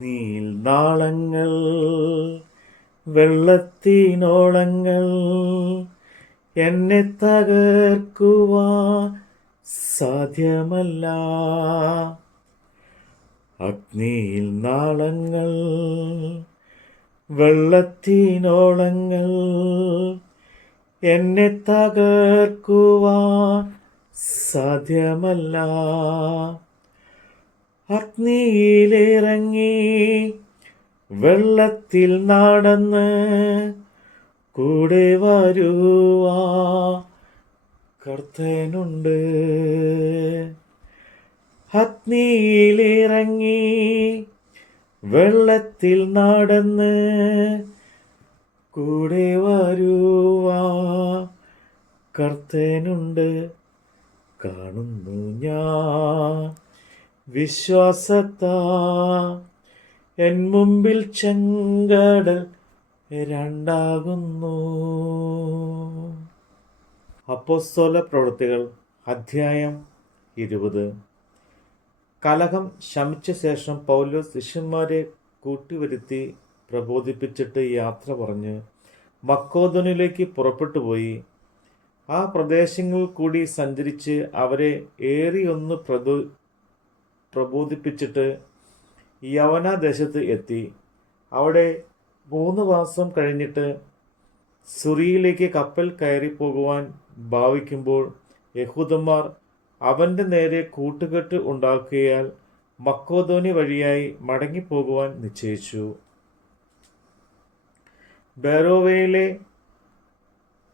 നീൽനാളങ്ങൾ വെള്ളത്തിനോളങ്ങൾ എന്നെ തകർക്കുവാൻ സാധ്യമല്ല. അഗ്നിയിൽ നാളങ്ങൾ വെള്ളത്തിനോളങ്ങൾ എന്നെ തകർക്കുവാൻ സാധ്യമല്ല. അഗ്നിയിലിറങ്ങി വെള്ളത്തിൽ നടന്ന് കൂടെ വരുവാ കർത്തനുണ്ട്. അഗ്നിയിലിറങ്ങി വെള്ളത്തിൽ നടന്ന് കൂടെ വരുവാ കർത്തനുണ്ട്. കാണുന്നു ഞാൻ വിശ്വാസത്താ എൻ മുമ്പിൽ ചെങ്കടൽ രണ്ടാകുന്നു. അപ്പോസ്തല പ്രവൃത്തികൾ അധ്യായം 20. കലഹം ശമിച്ച ശേഷം പൗലോസ് ശിഷ്യന്മാരെ കൂട്ടിവരുത്തി പ്രബോധിപ്പിച്ചിട്ട് യാത്ര പറഞ്ഞ് മക്കോദോനിലേക്ക് പുറപ്പെട്ടുപോയി. ആ പ്രദേശങ്ങളിൽ കൂടി സഞ്ചരിച്ച് അവരെ ഏറിയൊന്ന് പ്രബോധിപ്പിച്ചിട്ട് യവനദേശത്ത് എത്തി. അവിടെ 3 മാസം കഴിഞ്ഞിട്ട് സുറിയയിലേക്ക് കപ്പൽ കയറി പോകുവാൻ ഭാവിക്കുമ്പോൾ യഹൂദന്മാർ അവൻ്റെ നേരെ കൂട്ടുകെട്ട് ഉണ്ടാക്കിയാൽ മക്കോദോനി വഴിയായി മടങ്ങിപ്പോകുവാൻ നിശ്ചയിച്ചു. ബെറോവയിലെ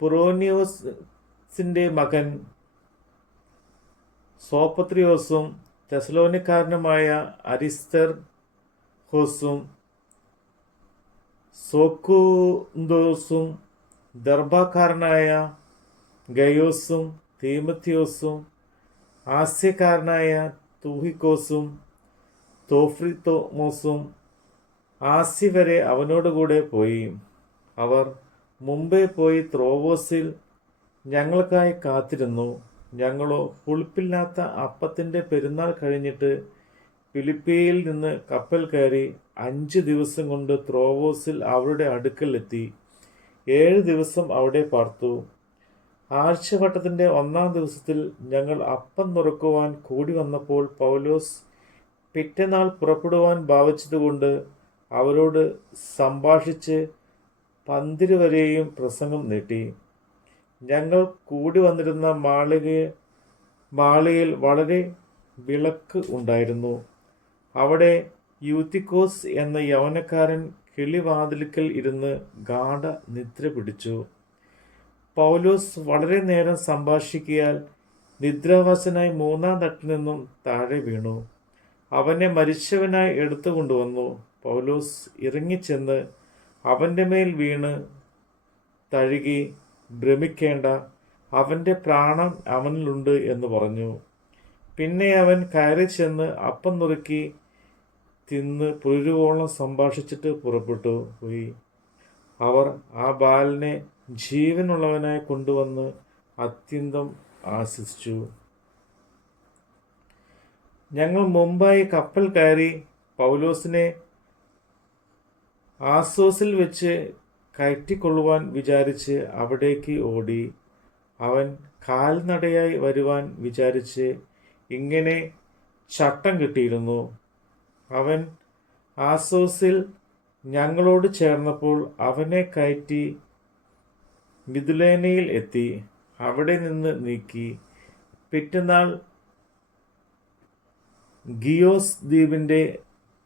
പുറോനിയോസിൻ്റെ മകൻ സോപത്രിയോസും തെസലോനിക്കാരനുമായ അരിസ്തർഹോസും സോക്കുന്തോസും ദർബക്കാരനായ ഗയോസും തീമത്തിയോസും ആസ്യക്കാരനായ തൂഹിക്കോസും തോഫ്രിത്തോമോസും ആസ്യ വരെ അവനോടുകൂടെ പോയി. അവർ മുമ്പേ പോയി ത്രോവോസിൽ ഞങ്ങൾക്കായി കാത്തിരുന്നു. ഞങ്ങളോ പുളിപ്പില്ലാത്ത അപ്പത്തിൻ്റെ പെരുന്നാൾ കഴിഞ്ഞിട്ട് ഫിലിപ്പിയിൽ നിന്ന് കപ്പൽ കയറി 5 ദിവസം കൊണ്ട് ത്രോവോസിൽ അവരുടെ അടുക്കൽ എത്തി. 7 ദിവസം അവിടെ പാർത്തു. ആഴ്ചവട്ടത്തിൻ്റെ 1-ാം ദിവസത്തിൽ ഞങ്ങൾ അപ്പം നുറുക്കുവാൻ കൂടി വന്നപ്പോൾ പൗലോസ് പിറ്റേന്നാൾ പുറപ്പെടുവാൻ ഭാവിച്ചതുകൊണ്ട് അവരോട് സംഭാഷിച്ച് 12 വരെയും പ്രസംഗം നീട്ടി. ഞങ്ങൾ കൂടി വന്നിരുന്ന മാളികയിൽ വളരെ വിളക്ക് ഉണ്ടായിരുന്നു. അവിടെ യൂത്തിക്കോസ് എന്ന യവനക്കാരൻ കിളിവാതിൽക്കൽ ഇരുന്ന് ഗാഢ നിദ്ര പിടിച്ചു. പൗലോസ് വളരെ നേരം സംഭാഷിക്കിയാൽ നിദ്രാവശനായി 3-ാം തട്ടിൽ നിന്നും താഴെ വീണു. അവനെ മരിച്ചവനായി എടുത്തുകൊണ്ടുവന്നു. പൗലോസ് ഇറങ്ങിച്ചെന്ന് അവൻ്റെ മേൽ വീണ് തഴുകി, ഭ്രമിക്കേണ്ട, അവൻ്റെ പ്രാണൻ അവനിലുണ്ട് എന്ന് പറഞ്ഞു. പിന്നെ അവൻ കയറി ചെന്ന് അപ്പം നുറുക്കി തിന്ന് പുലരുവോളം സംഭാഷിച്ചിട്ട് പുറപ്പെട്ടു പോയി. അവർ ആ ബാലനെ ജീവനുള്ളവനായി കൊണ്ടുവന്ന് അത്യന്തം ആശ്വസിച്ചു. ഞങ്ങൾ മുമ്പായി കപ്പൽ കയറി പൗലോസിനെ ആസോസിൽ വെച്ച് കയറ്റിക്കൊള്ളുവാൻ വിചാരിച്ച് അവിടേക്ക് ഓടി. അവൻ കാൽനടയായി വരുവാൻ വിചാരിച്ച് ഇങ്ങനെ ചട്ടം കിട്ടിയിരുന്നു. അവൻ ആസോസിൽ ഞങ്ങളോട് ചേർന്നപ്പോൾ അവനെ കയറ്റി മിതുലേനയിൽ എത്തി. അവിടെ നിന്ന് നീക്കി പിറ്റന്നാൾ ഗിയോസ് ദ്വീപിൻ്റെ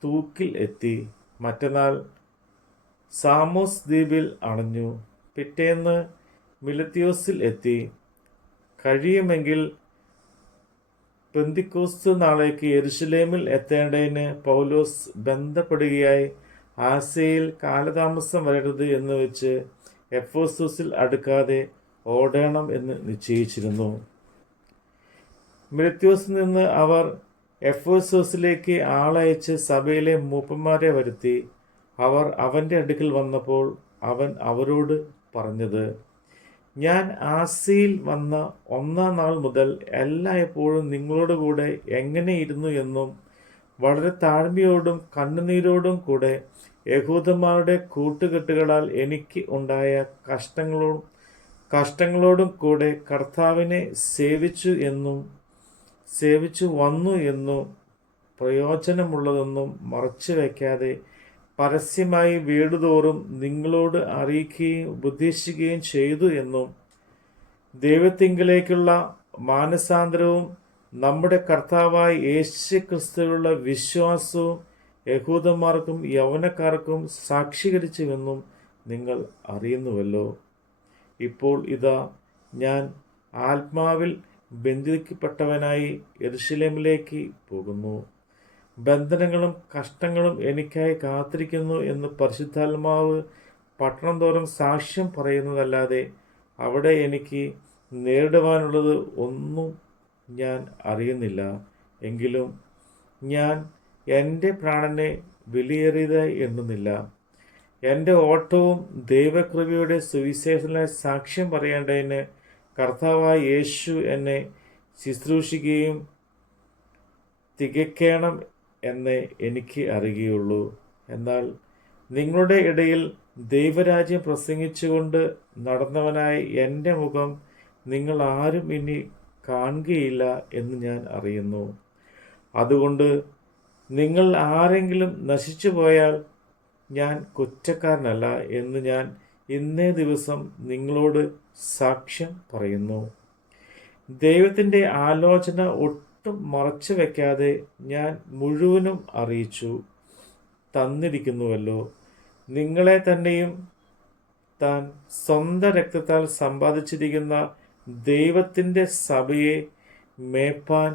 തൂക്കിൽ എത്തി. മറ്റന്നാൾ സാമോസ് ദ്വീപിൽ അണഞ്ഞു. പിറ്റേന്ന് മിലത്തിയോസിൽ എത്തി. കഴിയുമെങ്കിൽ പെന്തിക്കോസ്ത് നാളേക്ക് യെരുശലേമിൽ എത്തേണ്ടതിന് പൗലോസ് ബന്ധപ്പെടുകയായി ആസ്യയിൽ കാലതാമസം വരരുത് എന്ന് വെച്ച് എഫെസോസിൽ അടുക്കാതെ ഓടണം എന്ന് നിശ്ചയിച്ചിരുന്നു. മിലത്തിയോസിൽ നിന്ന് അവർ എഫെസോസിലേക്ക് ആളയച്ച് സഭയിലെ മൂപ്പന്മാരെ വരുത്തി. അവർ അവൻ്റെ അടുക്കൽ വന്നപ്പോൾ അവൻ അവരോട് പറഞ്ഞത്, ഞാൻ ആസ്യയിൽ വന്ന 1-ാം നാൾ മുതൽ എല്ലായ്പ്പോഴും നിങ്ങളോട് കൂടെ എങ്ങനെയിരുന്നു എന്നും വളരെ താഴ്മയോടും കണ്ണുനീരോടും കൂടെ യഹൂദന്മാരുടെ കൂട്ടുകെട്ടുകളാൽ എനിക്ക് ഉണ്ടായ കഷ്ടങ്ങളോടും കൂടെ കർത്താവിനെ സേവിച്ചു വന്നു എന്നും പ്രയോജനമുള്ളതെന്നും മറച്ചു വയ്ക്കാതെ പരസ്യമായി വീടുതോറും നിങ്ങളോട് അറിയിക്കുകയും ഉപദേശിക്കുകയും ചെയ്തു എന്നും ദൈവത്തിങ്കലേക്കുള്ള മാനസാന്തരവും നമ്മുടെ കർത്താവായ യേശു ക്രിസ്തുവിലുള്ള വിശ്വാസവും യഹൂദന്മാർക്കും യൗവനക്കാർക്കും സാക്ഷീകരിച്ചുവെന്നും നിങ്ങൾ അറിയുന്നുവല്ലോ. ഇപ്പോൾ ഇതാ ഞാൻ ആത്മാവിൽ ബന്ധിക്കപ്പെട്ടവനായി യെരൂശലേമിലേക്ക് പോകുന്നു. ബന്ധനങ്ങളും കഷ്ടങ്ങളും എനിക്കായി കാത്തിരിക്കുന്നു എന്ന് പരിശുദ്ധാത്മാവ് പട്ടണം തോറും സാക്ഷ്യം പറയുന്നതല്ലാതെ അവിടെ എനിക്ക് നേരിടുവാനുള്ളത് ഒന്നും ഞാൻ അറിയുന്നില്ല. എങ്കിലും ഞാൻ എൻ്റെ പ്രാണനെ വിലയേറിയതായി എണ്ണുന്നില്ല. എൻ്റെ ഓട്ടവും ദൈവകൃപയുടെ സുവിശേഷത്തിനായി സാക്ഷ്യം പറയേണ്ടതിന് കർത്താവായ യേശു എന്നെ ശുശ്രൂഷിക്കുകയും തികയ്ക്കണം എന്നേ എനിക്ക് അറിയുകയുള്ളൂ. എന്നാൽ നിങ്ങളുടെ ഇടയിൽ ദൈവരാജ്യം പ്രസംഗിച്ചുകൊണ്ട് നടന്നവനായ എൻ്റെ മുഖം നിങ്ങൾ ആരും ഇനി കാണുകയില്ല എന്ന് ഞാൻ അറിയുന്നു. അതുകൊണ്ട് നിങ്ങൾ ആരെങ്കിലും നശിച്ചു പോയാൽ ഞാൻ കുറ്റക്കാരനല്ല എന്ന് ഞാൻ ഇന്നേ ദിവസം നിങ്ങളോട് സാക്ഷ്യം പറയുന്നു. ദൈവത്തിൻ്റെ ആലോചന ഒട്ടും മറച്ചു വയ്ക്കാതെ ഞാൻ മുഴുവനും അറിയിച്ചു തന്നിരിക്കുന്നുവല്ലോ. നിങ്ങളെ തന്നെയും താൻ സ്വന്തം രക്തത്താൽ സമ്പാദിച്ചിരിക്കുന്ന ദൈവത്തിൻ്റെ സഭയെ മേപ്പാൻ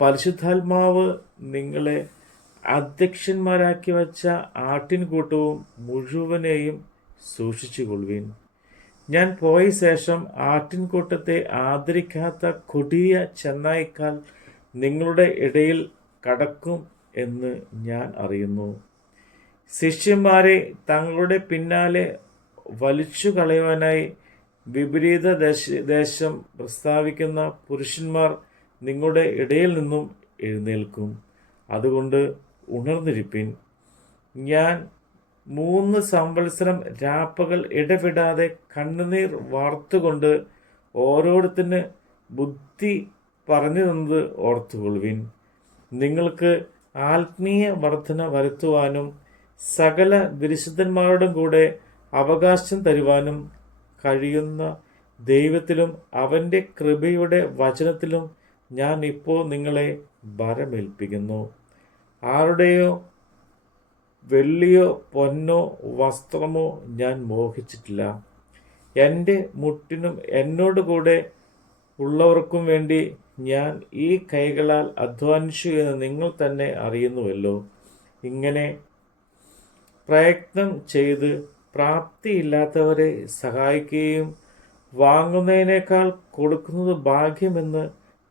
പരിശുദ്ധാത്മാവ് നിങ്ങളെ അധ്യക്ഷന്മാരാക്കി വച്ച ആട്ടിൻകൂട്ടവും മുഴുവനെയും സൂക്ഷിച്ചുകൊള്ളുവിൻ. ഞാൻ പോയ ശേഷം ആട്ടിൻകൂട്ടത്തെ ആദരിക്കാത്ത കൊടിയ ചെന്നായ്ക്കാൽ നിങ്ങളുടെ ഇടയിൽ കടക്കും എന്ന് ഞാൻ അറിയുന്നു. ശിഷ്യന്മാരെ തങ്ങളുടെ പിന്നാലെ വലിച്ചു കളയുവാനായി വിപരീത ദേശം പ്രസ്താവിക്കുന്ന പുരുഷന്മാർ നിങ്ങളുടെ ഇടയിൽ നിന്നും എഴുന്നേൽക്കും. അതുകൊണ്ട് ഉണർന്നിരിപ്പിൻ. ഞാൻ 3 സംവത്സരം രാപ്പകൽ ഇടവിടാതെ കണ്ണുനീർ വാർത്തുകൊണ്ട് ഓരോരുത്തന് ബുദ്ധി പറഞ്ഞു തന്നത് ഓർത്തുകൊള്ളുവിൻ. നിങ്ങൾക്ക് ആത്മീയ വർധന വരുത്തുവാനും സകല വിശുദ്ധന്മാരോടും കൂടെ അവകാശം തരുവാനും കഴിയുന്ന ദൈവത്തിലും അവൻ്റെ കൃപയുടെ വചനത്തിലും ഞാൻ ഇപ്പോൾ നിങ്ങളെ ഭരമേൽപ്പിക്കുന്നു. ആരുടെയോ വെള്ളിയോ പൊന്നോ വസ്ത്രമോ ഞാൻ മോഹിച്ചിട്ടില്ല. എൻ്റെ മുട്ടിനും എന്നോട് കൂടെ ഉള്ളവർക്കും വേണ്ടി ഞാൻ ഈ കൈകളാൽ അധ്വാനിച്ചു എന്ന് നിങ്ങൾ തന്നെ അറിയുന്നുവല്ലോ. ഇങ്ങനെ പ്രയത്നം ചെയ്ത് പ്രാപ്തിയില്ലാത്തവരെ സഹായിക്കുകയും വാങ്ങുന്നതിനേക്കാൾ കൊടുക്കുന്നത് ഭാഗ്യമെന്ന്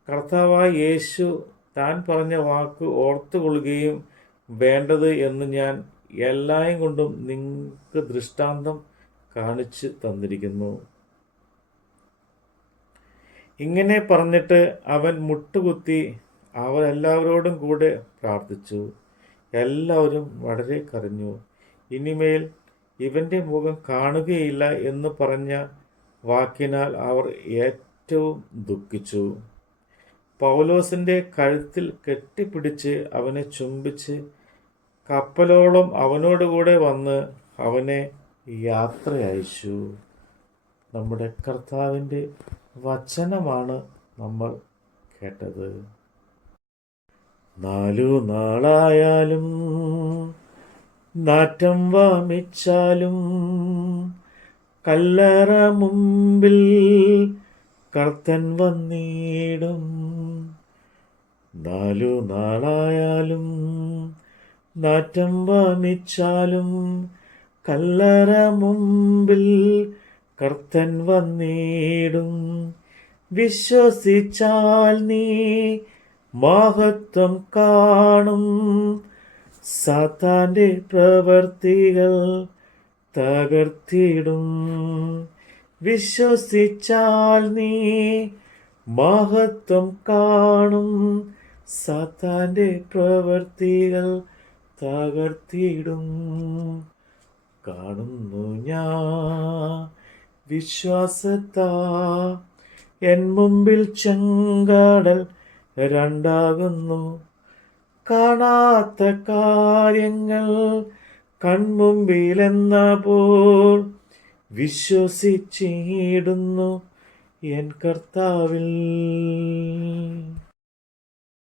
കർത്താവായ യേശു താൻ പറഞ്ഞ വാക്ക് ഓർത്തുകൊള്ളുകയും വേണ്ടത് എന്ന് ഞാൻ എല്ലായും കൊണ്ടും നിങ്ങൾക്ക് ദൃഷ്ടാന്തം കാണിച്ചു തന്നിരിക്കുന്നു. ഇങ്ങനെ പറഞ്ഞിട്ട് അവൻ മുട്ടുകുത്തി അവരെല്ലാവരോടും കൂടെ പ്രാർത്ഥിച്ചു. എല്ലാവരും വളരെ കരഞ്ഞു. ഇനിമേൽ ഇവൻ്റെ മുഖം കാണുകയില്ല എന്ന് പറഞ്ഞ വാക്കിനാൽ അവർ ഏറ്റവും ദുഃഖിച്ചു. പൗലോസിൻ്റെ കഴുത്തിൽ കെട്ടിപ്പിടിച്ച് അവനെ ചുംബിച്ച് കപ്പലോളം അവനോടുകൂടെ വന്ന് അവനെ യാത്ര അയച്ചു. നമ്മുടെ കർത്താവിൻ്റെ വചനമാണ് നമ്മൾ കേട്ടത്. 4 നാളായാലും നാറ്റം വാമിച്ചാലും കല്ലറ മുമ്പിൽ കർത്തൻ വന്നിടും. 4 നാളായാലും നാറ്റം വാമിച്ചാലും കല്ലറ മുമ്പിൽ കർത്തൻ വന്നിടും. വിശ്വസിച്ചാൽ നീ മഹത്വം കാണും. സാത്താന്റെ പ്രവർത്തികൾ തകർത്തിടും. വിശ്വസിച്ചാൽ നീ മഹത്വം കാണും. സാത്താന്റെ പ്രവർത്തികൾ തകർത്തിടും. കാണുന്നു ഞാൻ വിശ്വാസത്താ എൻ മുമ്പിൽ ചെങ്കടൽ രണ്ടാകുന്നു. കാണാത്ത കാര്യങ്ങൾ കൺമുമ്പിലെന്ന പോൽ വിശ്വസിച്ചിടുന്നു എൻ കർത്താവിൽ.